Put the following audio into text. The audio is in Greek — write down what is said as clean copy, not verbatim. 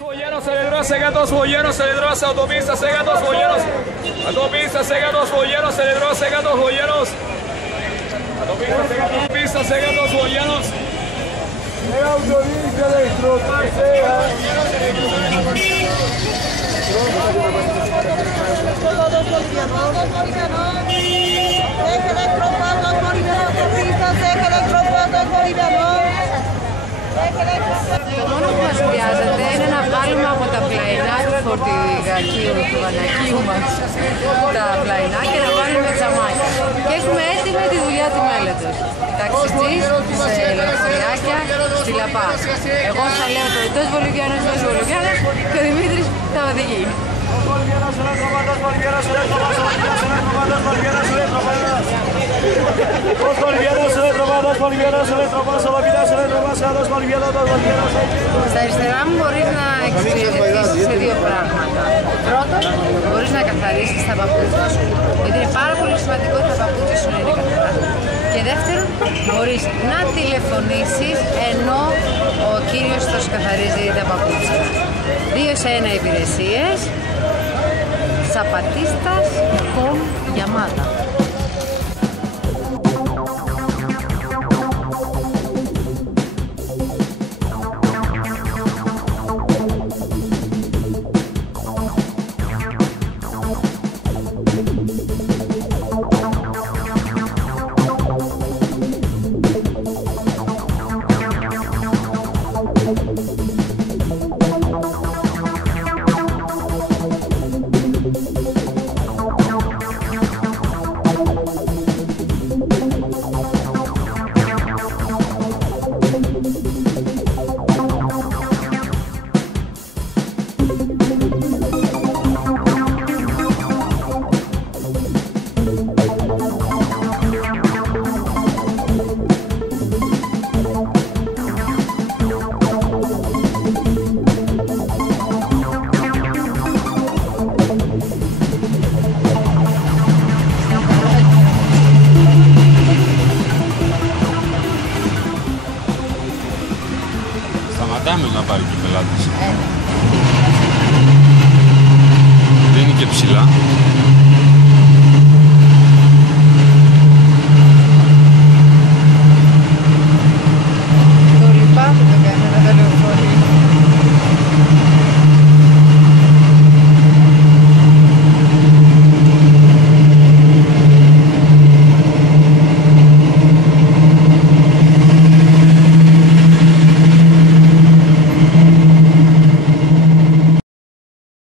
Boyeros, celebrase gatos boyeros, celebrase autopistas, gatos boyeros, autopistas, gatos boyeros, celebrase gatos boyeros, autopistas, gatos boyeros. El autobús electroparse. Το μόνο που μας χρειάζεται είναι να βγάλουμε από τα πλαϊνά του φορτηγακίου, του βανακίου μας, τα πλαϊνά και να βάλουμε τζαμάκια. Και έχουμε έτοιμη τη δουλειά του μέλλοντος. Ταξιτζής σε λεωφοριάκια στη Λαπάς. Εγώ θα λέω το εντός Βολιβιάνος, και ο Δημήτρης θα οδηγεί. Στα αριστερά μου μπορείς να εξυπηρετήσεις σε δύο πράγματα. Πρώτον, μπορείς να καθαρίσεις τα παπούτσια σου, γιατί είναι πάρα πολύ σημαντικό τα παπούτσια σου να είναι καθαρά. Και δεύτερον, μπορείς να τηλεφωνήσεις ενώ ο κύριος θα σου καθαρίζει τα παπούτσια. 2 σε 1 υπηρεσίες, zapatistas.com llamada. Σταματάμε να πάρει και πελάτες. Δεν είναι και ψηλά.